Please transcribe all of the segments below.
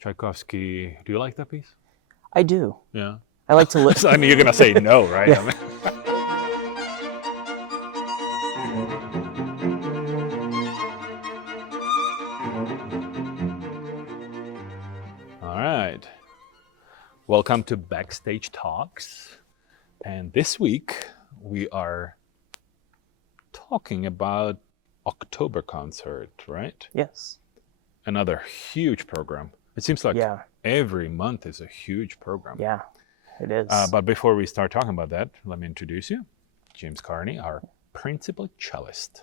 Tchaikovsky. Do you like that piece? I do. Yeah. I like to listen. I mean, you're gonna say no, right? Yeah. I mean, all right. Welcome to Backstage Talks. And this week we are talking about October concert, right? Yes. Another huge program. It seems like every month is a huge program. Yeah, it is. But before we start talking about that, let me introduce you. James Carney, our principal cellist.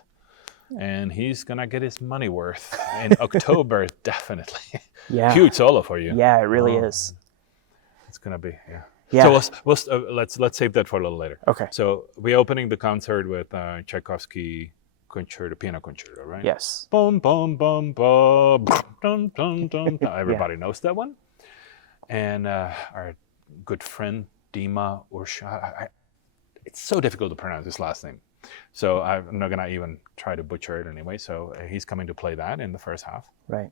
And he's going to get his money worth in October, definitely. Yeah. Huge solo for you. Yeah, it really is. It's going to be, Yeah. So let's save that for a little later. Okay. So we're opening the concert with Tchaikovsky concerto, piano concerto, right? Yes. Boom, boom, boom, boom, dun, dun, dun. Everybody knows that one. And our good friend Dima Ursha, it's so difficult to pronounce his last name, so I'm not gonna even try to butcher it anyway. So he's coming to play that in the first half. Right.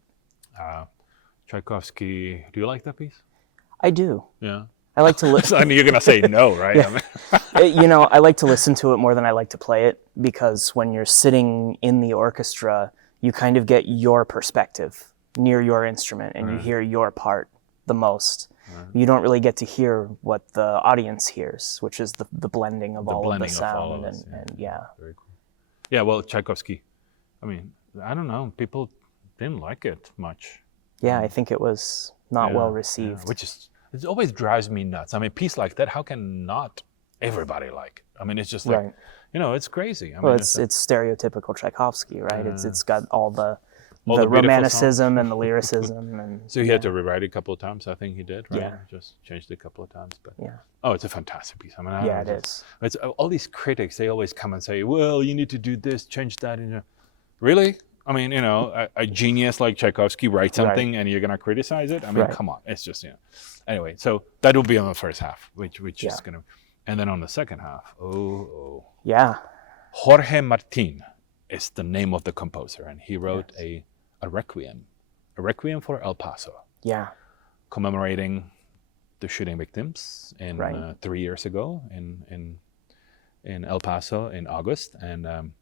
Tchaikovsky. Do you like that piece? I do. Yeah. I like to listen. I mean, you're gonna say no, right? Yeah. I mean, I like to listen to it more than I like to play it, because when you're sitting in the orchestra, you kind of get your perspective near your instrument, and you hear your part the most. You don't really get to hear what the audience hears, which is the blending of all of the sound. And Very cool. Yeah, well, Tchaikovsky, I mean, I don't know, people didn't like it much. Yeah, I think it was not well received. Which is, it always drives me nuts. I mean, a piece like that, how can not everybody like it? I mean, it's just like, it's crazy. I mean, it's stereotypical Tchaikovsky, right? It's got all the romanticism and the lyricism. And so he had to rewrite it a couple of times, I think he did, right? Yeah. Just changed it a couple of times. But yeah. It's a fantastic piece. I mean, it is. It's, all these critics, they always come and say, well, you need to do this, change that. And really? I mean, a genius like Tchaikovsky writes something and you're going to criticize it? I mean, come on. It's just, Anyway, so that will be on the first half, which is going to... And then on the second half, Yeah. Jorge Martin is the name of the composer, and he wrote a requiem for El Paso. Yeah. Commemorating the shooting victims in 3 years ago in El Paso in August, and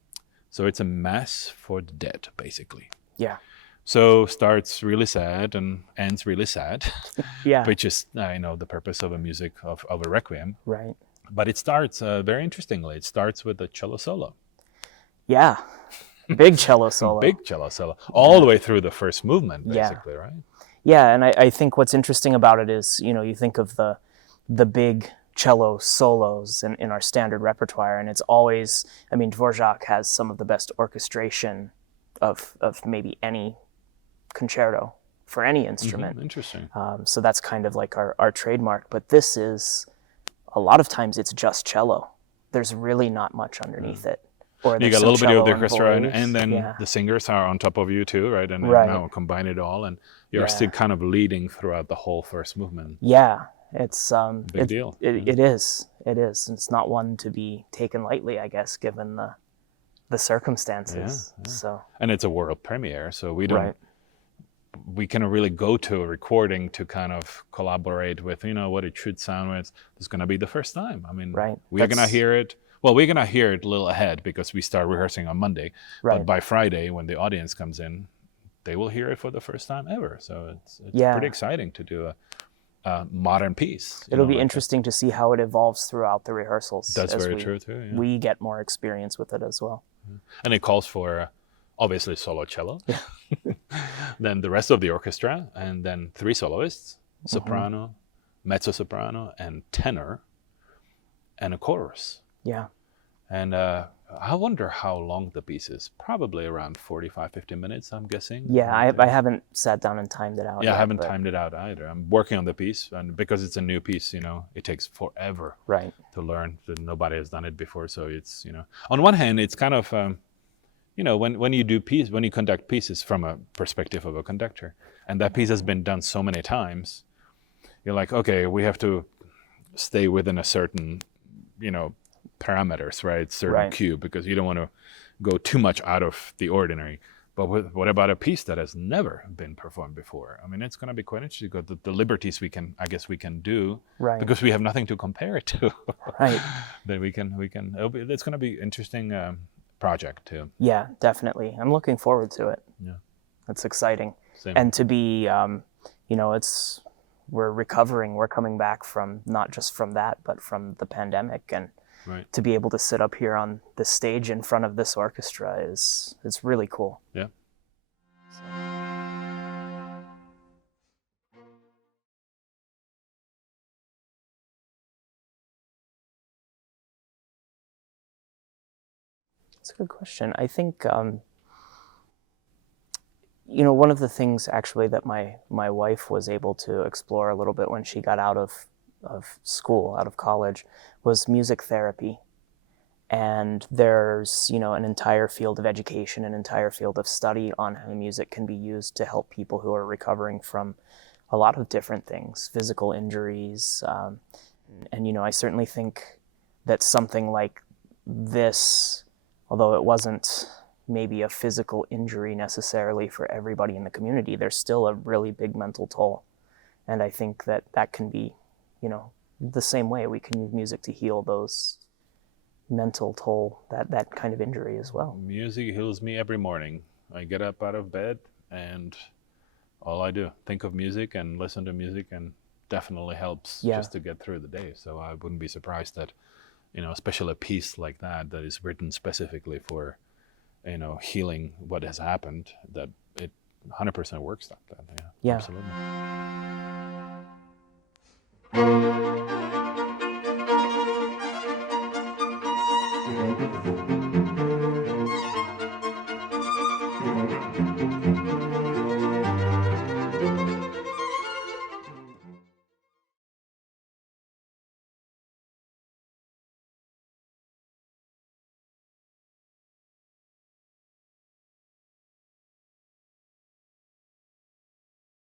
so it's a mass for the dead, basically. Yeah. So starts really sad and ends really sad. Yeah. Which is, the purpose of a music of a requiem. Right. But it starts very interestingly. It starts with a cello solo. Yeah. Big cello solo. Big cello solo. All the way through the first movement, basically, right? Yeah, and I think what's interesting about it is, you think of the big cello solos in our standard repertoire, and it's always, Dvorak has some of the best orchestration of maybe any concerto for any instrument. Mm-hmm. Interesting. So that's kind of like our trademark, but this is, a lot of times it's just cello. There's really not much underneath it. Or you got a little bit of the orchestra, and then the singers are on top of you too, right? And then now combine it all, and you're still kind of leading throughout the whole first movement. Yeah, it's big deal. It is. It's not one to be taken lightly, I guess, given the circumstances. Yeah. So. And it's a world premiere, so we don't. We can really go to a recording to kind of collaborate with, what it should sound with. It's going to be the first time. I mean, we're going to hear it. Well, we're going to hear it a little ahead because we start rehearsing on Monday. Right. But by Friday, when the audience comes in, they will hear it for the first time ever. So it's pretty exciting to do a modern piece. It'll be interesting to see how it evolves throughout the rehearsals. That's very true, too. Yeah. We get more experience with it as well. And it calls for... obviously solo cello, then the rest of the orchestra, and then 3 soloists, soprano, mezzo-soprano, and tenor, and a chorus. Yeah. And I wonder how long the piece is. Probably around 45, 50 minutes, I'm guessing. Yeah, I haven't sat down and timed it out. Yeah, I haven't timed it out either. I'm working on the piece, and because it's a new piece, it takes forever to learn. Nobody has done it before, so it's, on one hand, it's kind of... when you conduct pieces from a perspective of a conductor, and that piece has been done so many times, you're like, okay, we have to stay within a certain, parameters, right? Certain cue, because you don't want to go too much out of the ordinary. But what about a piece that has never been performed before? I mean, it's going to be quite interesting because the liberties I guess we can do, right. because we have nothing to compare it to. Right. Then it's going to be interesting project too. Yeah, definitely. I'm looking forward to it. Yeah. It's exciting. Same. And to be, we're recovering. We're coming back from not just from that, but from the pandemic, and right. to be able to sit up here on the stage in front of this orchestra it's really cool. Yeah. That's a good question. I think, one of the things actually that my wife was able to explore a little bit when she got out of school, out of college, was music therapy. And there's, an entire field of education, an entire field of study on how music can be used to help people who are recovering from a lot of different things, physical injuries. And I certainly think that something like this, although it wasn't maybe a physical injury necessarily for everybody in the community, there's still a really big mental toll. And I think that can be, the same way we can use music to heal those mental toll, that kind of injury as well. Music heals me every morning. I get up out of bed and all I do, think of music and listen to music, and definitely helps just to get through the day. So I wouldn't be surprised that, especially a piece like that is written specifically for, healing what has happened, that it 100% works like that. Yeah. Absolutely.